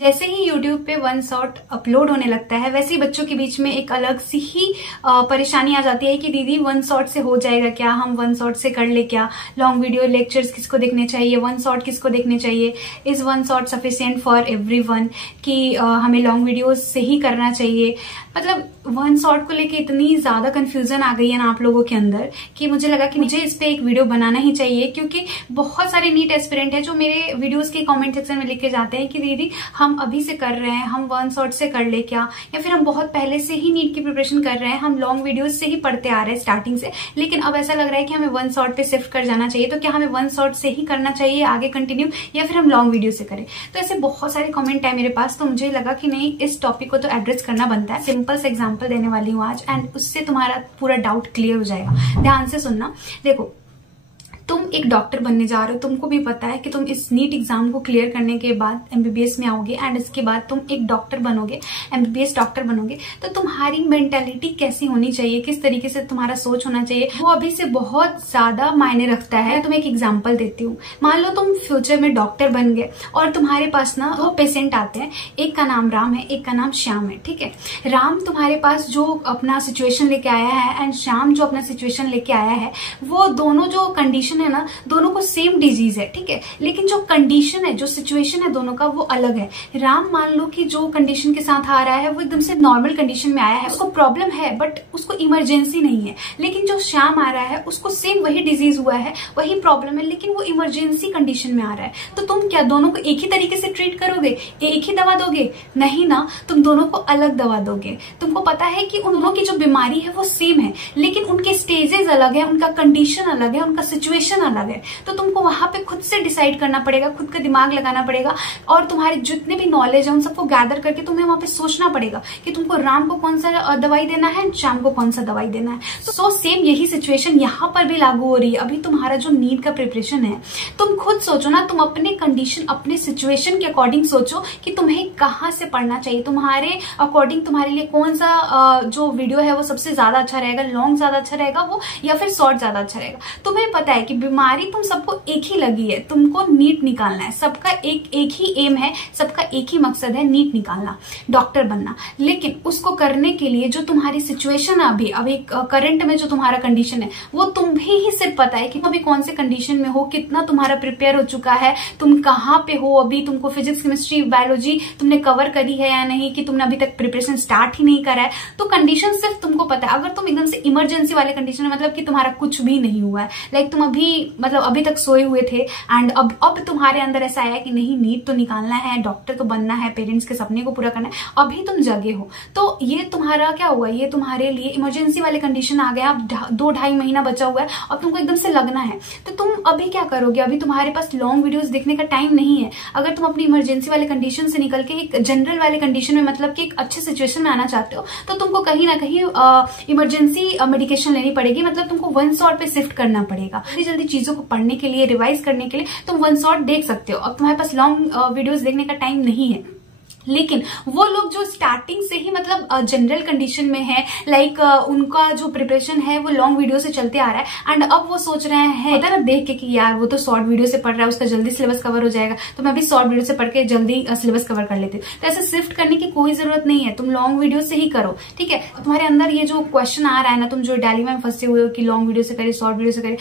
जैसे ही YouTube पे one shot upload होने लगता है, वैसे ही बच्चों के बीच में एक अलग सी ही परेशानी आ जाती है कि दीदी वन शॉट से हो जाएगा क्या, हम वन शॉट से कर ले क्या, लॉन्ग वीडियो लेक्चर्स किसको देखने चाहिए, वन शॉट किसको देखने चाहिए, is one shot sufficient for everyone, कि हमें लॉन्ग वीडियोस से ही करना चाहिए। मतलब वन शॉट को लेके इतनी ज्यादा कंफ्यूजन आ गई है ना आप लोगों के अंदर कि मुझे लगा कि मुझे इस पे एक वीडियो बनाना ही चाहिए, क्योंकि बहुत सारे नीट एस्पिरेंट है जो मेरे वीडियोस के कमेंट सेक्शन में लिख के जाते हैं कि दीदी हम अभी से कर रहे हैं, हम वन शॉट से कर ले क्या, या फिर हम बहुत पहले से ही नीट की प्रिपरेशन कर रहे हैं, हम लॉन्ग वीडियोस से ही पढ़ते आ रहे हैं स्टार्टिंग से, लेकिन अब ऐसा लग रहा है कि हमें वन शॉट पे शिफ्ट कर जाना चाहिए, तो क्या हमें वन शॉट से ही करना चाहिए आगे कंटिन्यू, या फिर हम लॉन्ग वीडियो से करें। तो ऐसे बहुत सारे कमेंट है मेरे पास, तो मुझे लगा कि नहीं, इस टॉपिक को तो एड्रेस करना बनता है। सिंपल से एग्जाम्पल देने वाली हूँ आज, एंड उससे तुम्हारा पूरा डाउट क्लियर हो जाएगा। ध्यान से सुनना। देखो, तुम एक डॉक्टर बनने जा रहे हो, तुमको भी पता है कि तुम इस नीट एग्जाम को क्लियर करने के बाद एमबीबीएस में आओगे, एंड इसके बाद तुम एक डॉक्टर बनोगे, एमबीबीएस डॉक्टर बनोगे, तो तुम्हारी मेंटालिटी कैसी होनी चाहिए, किस तरीके से तुम्हारा सोच होना चाहिए, वो अभी से बहुत ज्यादा मायने रखता है। तुम्हें एक एग्जाम्पल देती हूँ। मान लो तुम फ्यूचर में डॉक्टर बन गए और तुम्हारे पास ना 2 पेशेंट आते हैं, एक का नाम राम है, एक का नाम श्याम है। ठीक है, राम तुम्हारे पास जो अपना सिचुएशन लेके आया है एंड श्याम जो अपना सिचुएशन लेके आया है, वो दोनों जो कंडीशन है ना, दोनों को सेम डिजीज है। ठीक है, लेकिन जो कंडीशन है, जो सिचुएशन है दोनों का, वो अलग है। राम मान लो कि जो कंडीशन के साथ आ रहा है वो एकदम से नॉर्मल कंडीशन में आया है, उसको प्रॉब्लम है बट उसको इमरजेंसी नहीं है। लेकिन जो श्याम आ रहा है उसको सेम वही डिजीज हुआ है, वही प्रॉब्लम है, लेकिन वो इमरजेंसी कंडीशन में आ रहा है। तो तुम क्या दोनों को एक ही तरीके से ट्रीट करोगे, एक ही दवा दोगे? नहीं ना, तुम दोनों को अलग दवा दोगे। तुमको पता है कि उन दोनों की जो बीमारी है वो सेम है, लेकिन उनके स्टेजेस अलग है, उनका कंडीशन अलग है, उनका सिचुएशन अलग है। तो तुमको वहां पे खुद से डिसाइड करना पड़ेगा, खुद का दिमाग लगाना पड़ेगा, और तुम्हारे जितने भी नॉलेज है उन सबको गैदर करके तुम्हें वहां पे सोचना पड़ेगा कि तुमको राम को कौन सा दवाई देना है, श्याम को कौन सा दवाई देना है। तो सेम यही सिचुएशन यहाँ पर भी लागू हो रही है। अभी तुम्हारा जो नीट का प्रिपरेशन है, तुम खुद सोचो ना, तुम अपने कंडीशन, अपने सिचुएशन के अकॉर्डिंग सोचो कि तुम्हें कहाँ से पढ़ना चाहिए, तुम्हारे अकॉर्डिंग तुम्हारे लिए कौन सा जो वीडियो है वो सबसे ज्यादा अच्छा रहेगा, लॉन्ग ज्यादा अच्छा रहेगा वो, या फिर शॉर्ट ज्यादा अच्छा रहेगा। तुम्हें पता है कि बीमारी तुम सबको एक ही लगी है, तुमको नीट निकालना है, सबका एक ही एम है, सबका एक ही मकसद है, नीट निकालना, डॉक्टर बनना। लेकिन उसको करने के लिए जो तुम्हारी सिचुएशन है अभी करंट में जो तुम्हारा कंडीशन है, वो तुम्हें ही सिर्फ पता है कि तुम अभी कौन से कंडीशन में हो, कितना तुम्हारा प्रिपेयर हो चुका है, तुम कहाँ पे हो अभी, तुमको फिजिक्स, केमिस्ट्री, बायोलॉजी तुमने कवर करी है या नहीं, कि तुमने अभी तक प्रिपरेशन स्टार्ट ही नहीं करा है। तो कंडीशन सिर्फ तुमको पता है। अगर तुम एकदम से इमरजेंसी वाले कंडीशन में, मतलब कि तुम्हारा कुछ भी नहीं हुआ है, लाइक तुम अभी तक सोए हुए थे, एंड अब तुम्हारे अंदर ऐसा आया कि नहीं, नीट तो निकालना है, डॉक्टर तो बनना है, पेरेंट्स के सपने को पूरा करना है, अभी तुम जगे हो, तो ये तुम्हारा क्या हुआ, ये तुम्हारे लिए इमरजेंसी वाले कंडीशन आ गया। अब 2-2.5 महीना बचा हुआ है, अब तुमको एकदम से लगना है, तो तुम अभी क्या करोगे? अभी तुम्हारे पास लॉन्ग वीडियोस देखने का टाइम नहीं है। अगर तुम अपनी इमरजेंसी वाले कंडीशन से निकल के एक जनरल वाले कंडीशन में, मतलब कि एक अच्छे सिचुएशन में आना चाहते हो, तो तुमको कहीं ना कहीं इमरजेंसी मेडिकेशन लेनी पड़ेगी, मतलब तुमको वन शॉट पे शिफ्ट करना पड़ेगा। जल्दी चीजों को पढ़ने के लिए, रिवाइज करने के लिए तुम वन शॉट देख सकते हो। अब तुम्हारे पास लॉन्ग वीडियोस देखने का टाइम नहीं है। लेकिन वो लोग जो स्टार्टिंग से ही मतलब जनरल कंडीशन में है, लाइक उनका जो प्रिपरेशन है वो लॉन्ग वीडियो से चलते आ रहा है, एंड अब वो सोच रहे हैं ना देख के कि यार वो तो शॉर्ट वीडियो से पढ़ रहा है, उसका जल्दी सिलेबस कवर हो जाएगा, तो मैं भी शॉर्ट वीडियो से पढ़ के जल्दी सिलेबस कवर कर लेती हूँ। तो ऐसे शिफ्ट करने की कोई जरूरत नहीं है, तुम लॉन्ग वीडियो से ही करो। ठीक है, तुम्हारे अंदर ये जो क्वेश्चन आ रहा है ना, तुम जो डायलेमा में फंसे हुए हो कि लॉन्ग वीडियो से करे, शॉर्ट वीडियो से करे,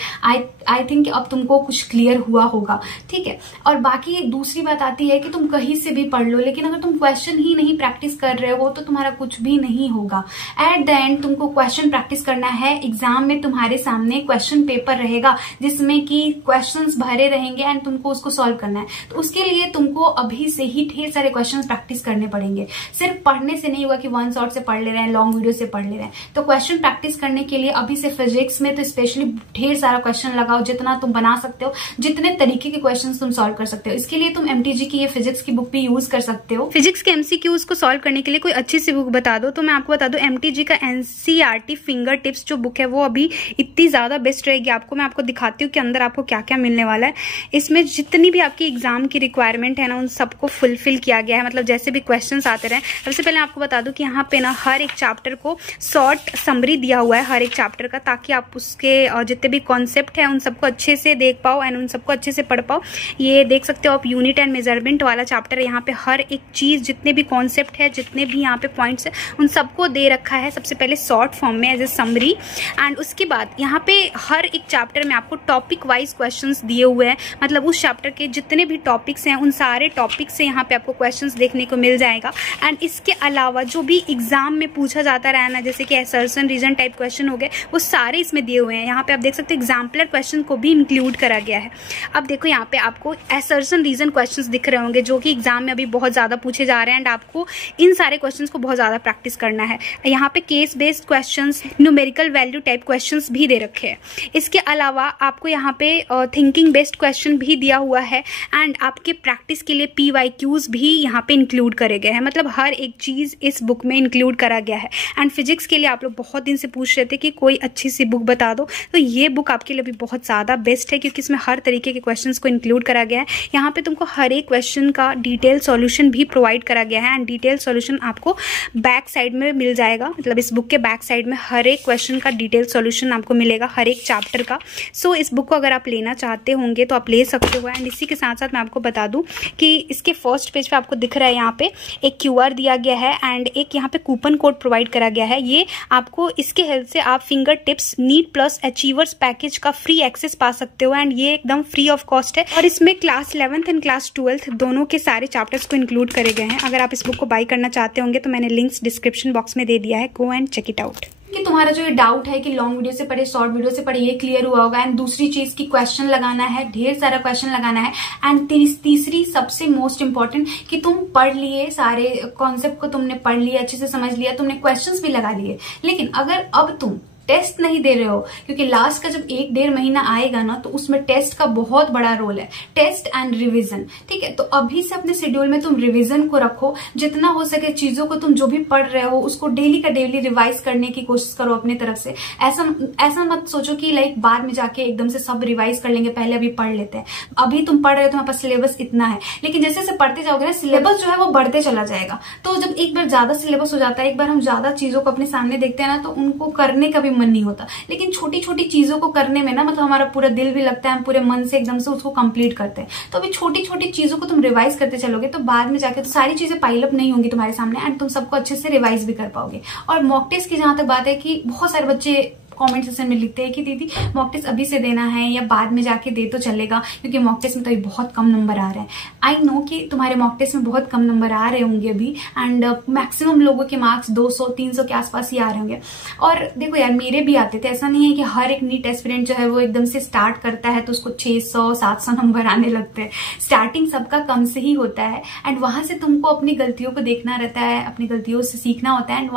आई थिंक अब तुमको कुछ क्लियर हुआ होगा। ठीक है, और बाकी दूसरी बात आती है कि तुम कहीं से भी पढ़ लो, लेकिन अगर तुम क्वेश्चन ही नहीं प्रैक्टिस कर रहे हो तो तुम्हारा कुछ भी नहीं होगा। एट द एंड तुमको क्वेश्चन प्रैक्टिस करना है। एग्जाम में तुम्हारे सामने क्वेश्चन पेपर रहेगा जिसमें कि क्वेश्चंस भरे रहेंगे एंड तुमको उसको सॉल्व करना है। तो उसके लिए तुमको अभी से ही ढेर सारे क्वेश्चंस प्रैक्टिस करने पड़ेंगे। सिर्फ पढ़ने से नहीं होगा कि वन शॉट से पढ़ ले रहे हैं, लॉन्ग वीडियो से पढ़ ले रहे हैं। तो क्वेश्चन प्रैक्टिस करने के लिए अभी से फिजिक्स में तो स्पेशली ढेर सारा क्वेश्चन लगाओ, जितना तुम बना सकते हो, जितने तरीके के क्वेश्चन तुम सॉल्व कर सकते हो। इसके लिए तुम MTG की ये फिजिक्स की बुक भी यूज कर सकते हो। फिजिक्स के MCQs को सॉल्व करने के लिए कोई अच्छी सी बुक बता दो। तो मैं आपको बता दूं MTG का NCERT फिंगर टिप्स जो बुक है वो अभी इतनी ज्यादा बेस्ट रहेगी आपको। मैं आपको दिखाती हूँ कि अंदर आपको क्या क्या मिलने वाला है। इसमें जितनी भी आपकी एग्जाम की रिक्वायरमेंट है ना, उन सबको फुलफिल किया गया है। मतलब जैसे भी क्वेश्चन आते रहे। सबसे पहले आपको बता दूं कि यहाँ पे ना हर एक चैप्टर को शॉर्ट समरी दिया हुआ है हर एक चैप्टर का, ताकि आप उसके जितने भी कॉन्सेप्ट है उन सबको अच्छे से देख पाओ एंड उन सबको अच्छे से पढ़ पाओ। ये देख सकते हो आप यूनिट एंड मेजरमेंट वाला चैप्टर है। यहाँ पे हर एक चीज़, जितने भी कॉन्सेप्ट है, जितने भी यहाँ पे पॉइंट्स है, उन सबको दे रखा है सबसे पहले शॉर्ट फॉर्म में एज ए समरी। एंड उसके बाद यहाँ पे हर एक चैप्टर में आपको टॉपिक वाइज क्वेश्चंस दिए हुए हैं, मतलब उस चैप्टर के जितने भी टॉपिक्स हैं उन सारे टॉपिक से यहाँ पे आपको क्वेश्चंस देखने को मिल जाएगा। एंड इसके अलावा जो भी एग्जाम में पूछा जाता रहा ना, जैसे कि असर्शन रीजन टाइप क्वेश्चन हो गए, वो सारे इसमें दिए हुए हैं। यहाँ पे आप देख सकते हो एग्जाम्पलर क्वेश्चन को भी इंक्लूड करा गया है। अब देखो यहाँ पे आपको असर्शन रीजन क्वेश्चंस दिख रहे होंगे जो कि एग्जाम में अभी बहुत ज़्यादा पूछे जा रहे हैं एंड आपको इन सारे क्वेश्चंस को बहुत ज़्यादा प्रैक्टिस करना है। यहाँ पे case based questions, numerical value type questions भी दे रखे हैं। इसके अलावा आपको यहाँ पे थिंकिंग बेस्ड क्वेश्चन भी दिया हुआ है एंड आपके प्रैक्टिस के लिए PYQs भी यहाँ पे इंक्लूड करे गए हैं। मतलब हर एक चीज़ इस बुक में इंक्लूड करा गया है। एंड फिजिक्स के लिए आप लोग बहुत दिन से पूछ रहे थे कि कोई अच्छी सी बुक बता दो, तो ये बुक आपके लिए भी बहुत ज़्यादा बेस्ट है क्योंकि इसमें हर तरीके के क्वेश्चंस को इंक्लूड करा गया है। यहाँ पे तुमको हर एक क्वेश्चन का डिटेल सॉल्यूशन भी प्रोवाइड करा गया है एंड डिटेल सॉल्यूशन आपको बैक साइड में मिल जाएगा। मतलब इस बुक के बैक साइड में हर एक क्वेश्चन का डिटेल सॉल्यूशन आपको मिलेगा, हर एक चैप्टर का। सो इस बुक को अगर आप लेना चाहते होंगे तो आप ले सकते हो। एंड इसी के साथ साथ मैं आपको बता दूं कि इसके फर्स्ट पेज पे आपको दिख रहा है यहाँ पे एक QR दिया गया है एंड एक यहाँ पे कूपन कोड प्रोवाइड करा गया है। ये आपको इसके हेल्प से आप finger tips NEET plus achievers package का फ्री एक्सेस पा सकते हो एंड ये एकदम फ्री ऑफ कॉस्ट है। और इसमें class 11th and class 12th दोनों के सारे चैप्टर्स को इंक्लूड करे गए हैं। अगर आप इस बुक को बाई करना चाहते होंगे तो मैंने लिंक्स डिस्क्रिप्शन बॉक्स में दे दिया है, go and check it out. कि तुम्हारा जो ये डाउट है कि लॉन्ग वीडियो से पढ़े शॉर्ट वीडियो से पढ़े, ये क्लियर हुआ होगा। एंड दूसरी चीज की क्वेश्चन लगाना है, ढेर सारा क्वेश्चन लगाना है। एंड तीसरी सबसे मोस्ट इंपॉर्टेंट कि तुम पढ़ लिए, सारे कॉन्सेप्ट को तुमने पढ़ लिया, अच्छे से समझ लिया, तुमने क्वेश्चंस भी लगा लिए, लेकिन अगर अब तुम टेस्ट नहीं दे रहे हो, क्योंकि लास्ट का जब 1-1.5 महीना आएगा ना तो उसमें टेस्ट का बहुत बड़ा रोल है, टेस्ट एंड रिवीजन। ठीक है, तो अभी से अपने शेड्यूल में तुम रिवीजन को रखो, जितना हो सके चीजों को तुम जो भी पढ़ रहे हो उसको डेली का डेली रिवाइज करने की कोशिश करो अपनी तरफ से। ऐसा मत सोचो कि लाइक बाद में जाके एकदम से सब रिवाइज कर लेंगे, पहले अभी पढ़ लेते हैं। अभी तुम पढ़ रहे हो, तुम्हारे पास सिलेबस इतना है, लेकिन जैसे जैसे पढ़ते जाओगे ना सिलेबस जो है वो बढ़ते चला जाएगा। तो जब एक बार ज्यादा सिलेबस हो जाता है, एक बार हम ज्यादा चीजों को अपने सामने देखते हैं ना, तो उनको करने का भी मन नहीं होता। लेकिन छोटी छोटी चीजों को करने में ना मतलब हमारा पूरा दिल भी लगता है, हम पूरे मन से एकदम से उसको कंप्लीट करते हैं। तो अभी छोटी छोटी चीजों को तुम रिवाइज करते चलोगे तो बाद में जाके तो सारी चीजें पाइल अप नहीं होंगी तुम्हारे सामने एंड तुम सबको अच्छे से रिवाइज भी कर पाओगे। और मॉक टेस्ट की जहां तक बात है कि बहुत सारे बच्चे कमेंट सेक्शन में लिखते हैं कि दीदी मॉक टेस्ट अभी से देना है या बाद में जाके दे तो चलेगा, क्योंकि मॉक टेस्ट में तो बहुत कम नंबर आ रहे हैं। आई नो कि तुम्हारे मॉक टेस्ट में बहुत कम नंबर आ रहे होंगे अभी एंड मैक्सिमम लोगों के मार्क्स 200-300 के आसपास ही आ रहे होंगे। और देखो यार, मेरे भी आते थे, ऐसा नहीं है कि हर एक नीट एस्पिरेंट जो है वो एकदम से स्टार्ट करता है तो उसको 600-700 नंबर आने लगते हैं। स्टार्टिंग सबका कम से ही होता है एंड वहां से तुमको अपनी गलतियों को देखना रहता है, अपनी गलतियों से सीखना होता है एंड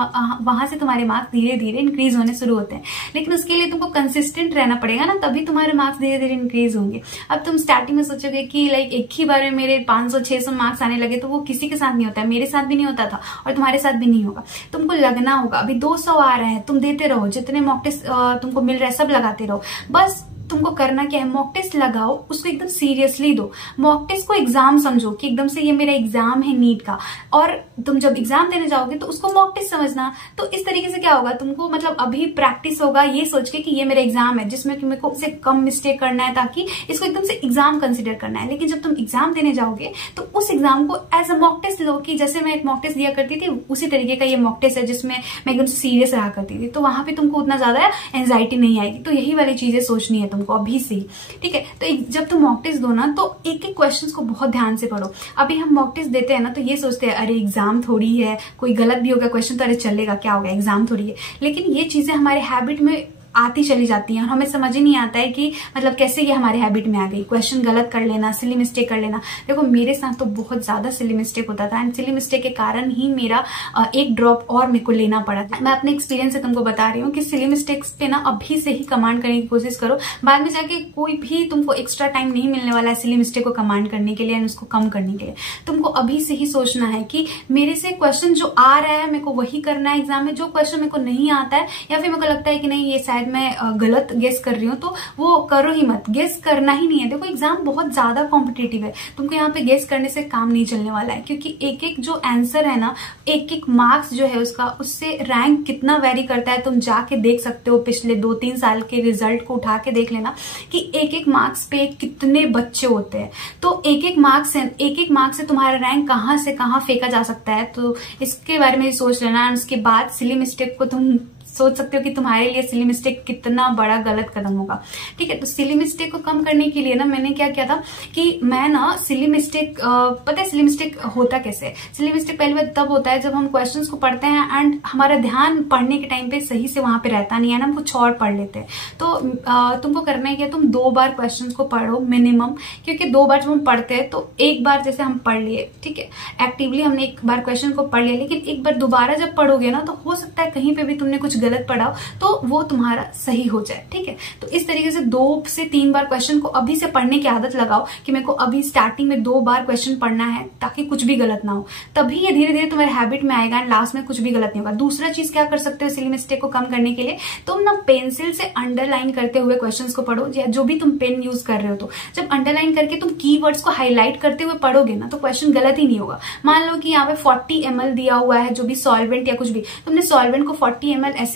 वहां से तुम्हारे मार्क्स धीरे धीरे इंक्रीज होने शुरू होते हैं। लेकिन उसके लिए तुमको कंसिस्टेंट रहना पड़ेगा ना, तभी तुम्हारे मार्क्स धीरे धीरे इंक्रीज होंगे। अब तुम स्टार्टिंग में सोचोगे कि लाइक एक ही बार में मेरे 500-600 मार्क्स आने लगे, तो वो किसी के साथ नहीं होता है, मेरे साथ भी नहीं होता था और तुम्हारे साथ भी नहीं होगा। तुमको लगना होगा। अभी 200 आ रहे हैं, तुम देते रहो, जितने मॉक टेस्ट तुमको मिल रहा है सब लगाते रहो। बस तुमको करना क्या है, मॉक टेस्ट लगाओ, उसको एकदम सीरियसली दो। मॉक टेस्ट को एग्जाम समझो कि एकदम से ये मेरा एग्जाम है नीट का, और तुम जब एग्जाम देने जाओगे तो उसको मॉक टेस्ट समझना। तो इस तरीके से क्या होगा, तुमको मतलब अभी प्रैक्टिस होगा ये सोच के कि ये मेरा एग्जाम है जिसमें कि मेरे को से कम मिस्टेक करना है, ताकि इसको एकदम से एग्जाम कंसिडर करना है। लेकिन जब तुम एग्जाम देने जाओगे तो उस एग्जाम को एज अ मॉक टेस्ट लो, कि जैसे मैं एक मॉक टेस्ट दिया करती थी उसी तरीके का ये मॉक टेस्ट है जिसमें मैं एकदम से सीरियस रहा करती थी। तो वहां पे तुमको उतना ज्यादा एंजाइटी नहीं आएगी। तो यही वाली चीजें सोचनी है तुमको अभी से ही, ठीक है। तो जब तुम मॉक टेस्ट दो ना तो एक एक क्वेश्चंस को बहुत ध्यान से पढ़ो। अभी हम मॉक टेस्ट देते हैं ना तो ये सोचते हैं अरे एग्जाम थोड़ी है, कोई गलत भी होगा क्वेश्चन तो अरे चलेगा, क्या होगा, एग्जाम थोड़ी है। लेकिन ये चीजें हमारे हैबिट में आती चली जाती हैं और हमें समझ ही नहीं आता है कि मतलब कैसे ये हमारे हैबिट में आ गई। क्वेश्चन गलत कर लेना, सिली मिस्टेक कर लेना। देखो मेरे साथ तो बहुत ज्यादा सिली मिस्टेक होता था एंड सिली मिस्टेक के कारण ही मेरा एक ड्रॉप और मेरे को लेना पड़ा था। मैं अपने एक्सपीरियंस से तुमको बता रही हूँ कि सिली मिस्टेक्स पे ना अभी से ही कमांड करने की कोशिश करो। बाद में जाके कोई भी तुमको एक्स्ट्रा टाइम नहीं मिलने वाला है सिली मिस्टेक को कमांड करने के लिए एंड उसको कम करने के लिए। तुमको अभी से ही सोचना है कि मेरे से क्वेश्चन जो आ रहा है मेरे को वही करना है एग्जाम में। जो क्वेश्चन मेरे को नहीं आता है या फिर मेरे को लगता है कि नहीं ये शायद शायद मैं गलत गेस कर रही हूँ, तो वो करो ही मत, गेस करना ही नहीं है। देखो एग्जाम बहुत ज्यादा कॉम्पिटिटिव है, तुमको यहाँ पे गेस करने से काम नहीं चलने वाला है, क्योंकि एक एक जो आंसर है ना, एक एक मार्क्स जो है उसका, उससे रैंक कितना वेरी करता है। तुम जाके देख सकते हो, पिछले 2-3 साल के रिजल्ट को उठा के देख लेना कि एक एक मार्क्स पे कितने बच्चे होते हैं। तो एक एक मार्क्स से तुम्हारा रैंक कहाँ से कहाँ फेंका जा सकता है। तो इसके बारे में सोच लेना। एंड उसके बाद सिली मिस्टेक को तुम सोच सकते हो कि तुम्हारे लिए सिली मिस्टेक कितना बड़ा गलत कदम होगा। ठीक है, तो सिली मिस्टेक को कम करने के लिए ना मैंने क्या किया था कि मैं ना सिली मिस्टेक, पता है सिली मिस्टेक होता कैसे? सिली मिस्टेक पहली बार तब होता है जब हम क्वेश्चंस को पढ़ते हैं एंड हमारा ध्यान पढ़ने के टाइम पे सही से वहां पे रहता नहीं है ना, हम कुछ और पढ़ लेते हैं। तो तुमको करना है कि तुम 2 बार क्वेश्चंस को पढ़ो मिनिमम, क्योंकि 2 बार जब हम पढ़ते हैं तो एक बार जैसे हम पढ़ लिए, ठीक है, एक्टिवली हमने एक बार क्वेश्चन को पढ़ लिया, लेकिन एक बार दोबारा जब पढ़ोगे ना तो हो सकता है कहीं पे भी तुमने कुछ गलत पढ़ाओ तो वो तुम्हारा सही हो जाए। ठीक है, तो इस तरीके से 2 से 3 बार क्वेश्चन को अभी से पढ़ने की आदत लगाओ कि मेरे को अभी स्टार्टिंग में 2 बार क्वेश्चन पढ़ना है, ताकि कुछ भी गलत ना हो। तभी ये धीरे धीरे तुम्हारे हैबिट में आएगा एंड लास्ट में कुछ भी गलत नहीं होगा। दूसरा चीज क्या कर सकते हो सिली मिस्टेक को कम करने के लिए, तुम ना पेंसिल से अंडरलाइन करते हुए क्वेश्चंस को पढ़ो, या जो भी तुम पेन यूज कर रहे हो। तो जब अंडरलाइन करके तुम कीवर्ड्स को हाईलाइट करते हुए पढ़ोगे ना, तो क्वेश्चन गलत ही नहीं होगा। मान लो कि यहाँ पे 40 ml दिया हुआ है, जो भी सॉल्वेंट या कुछ भी, तुमने सॉल्वेंट को 40 ml ऐसे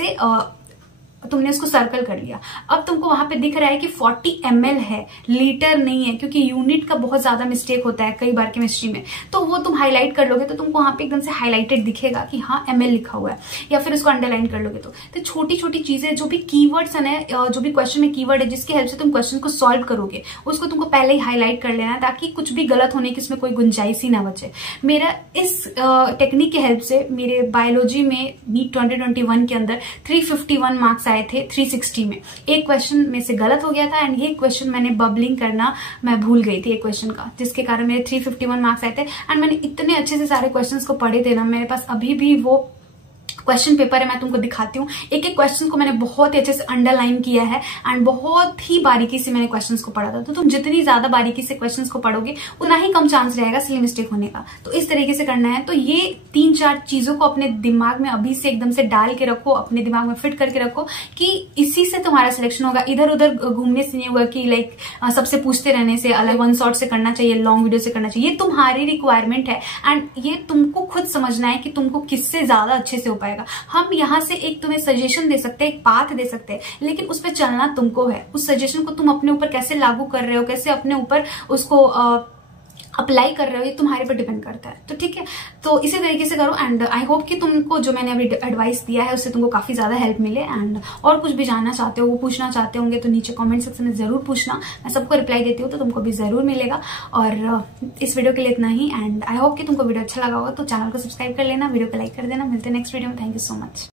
तुमने उसको सर्कल कर लिया। अब तुमको वहां पे दिख रहा है कि 40 ml है, लीटर नहीं है, क्योंकि यूनिट का बहुत ज्यादा मिस्टेक होता है कई बार केमिस्ट्री में। तो वो तुम हाईलाइट कर लोगे तो तुमको वहां पे एकदम से हाईलाइटेड दिखेगा कि हाँ ml लिखा हुआ है, या फिर उसको अंडरलाइन कर लोगे। तो छोटी छोटी चीजें, जो भी कीवर्ड्स है, जो भी क्वेश्चन में कीवर्ड है जिसकी हेल्प से तुम क्वेश्चन को सॉल्व करोगे, उसको तुमको पहले ही हाईलाइट कर लेना है, ताकि कुछ भी गलत होने की इसमें कोई गुंजाइश ही ना बचे। मेरा इस टेक्निक की हेल्प से मेरे बायोलॉजी में नीट 2021 के अंदर 351 मार्क्स आए थे 360 में। एक क्वेश्चन में से गलत हो गया था एंड ये क्वेश्चन मैंने बबलिंग करना मैं भूल गई थी एक क्वेश्चन का, जिसके कारण मेरे 351 मार्क्स आए थे। एंड मैंने इतने अच्छे से सारे क्वेश्चंस को पढ़े थे ना, मेरे पास अभी भी वो क्वेश्चन पेपर है, मैं तुमको दिखाती हूँ। एक एक क्वेश्चन को मैंने बहुत ही अच्छे से अंडरलाइन किया है एंड बहुत ही बारीकी से मैंने क्वेश्चंस को पढ़ा था। तो तुम जितनी ज्यादा बारीकी से क्वेश्चंस को पढ़ोगे उतना ही कम चांस रहेगा सिली मिस्टेक होने का। तो इस तरीके से करना है। तो ये 3-4 चीजों को अपने दिमाग में अभी से एकदम से डाल के रखो, अपने दिमाग में फिट करके रखो कि इसी से तुम्हारा सिलेक्शन होगा। इधर उधर घूमने से नहीं होगा कि लाइक सबसे पूछते रहने से, अलग वन शॉट से करना चाहिए, लॉन्ग वीडियो से करना चाहिए। ये तुम्हारी रिक्वायरमेंट है एंड ये तुमको खुद समझना है कि तुमको किससे ज्यादा अच्छे से हो पाएगा। हम यहाँ से एक तुम्हें सजेशन दे सकते हैं, एक पाथ दे सकते हैं, लेकिन उस पर चलना तुमको है। उस सजेशन को तुम अपने ऊपर कैसे लागू कर रहे हो, कैसे अपने ऊपर उसको अप्लाई कर रहे हो, ये तुम्हारे पर डिपेंड करता है। तो ठीक है, तो इसी तरीके से करो एंड आई होप कि तुमको जो मैंने अभी एडवाइस दिया है उससे तुमको काफी ज्यादा हेल्प मिले। एंड और कुछ भी जानना चाहते हो, वो पूछना चाहते होंगे तो नीचे कमेंट सेक्शन में जरूर पूछना, मैं सबको रिप्लाई देती हूँ, तो तुमको भी जरूर मिलेगा। और इस वीडियो के लिए इतना ही एंड आई होप कि तुमको वीडियो अच्छा लगा होगा। तो चैनल को सब्सक्राइब कर लेना, वीडियो को लाइक कर देना। मिलते हैं नेक्स्ट वीडियो में। Thank you so much.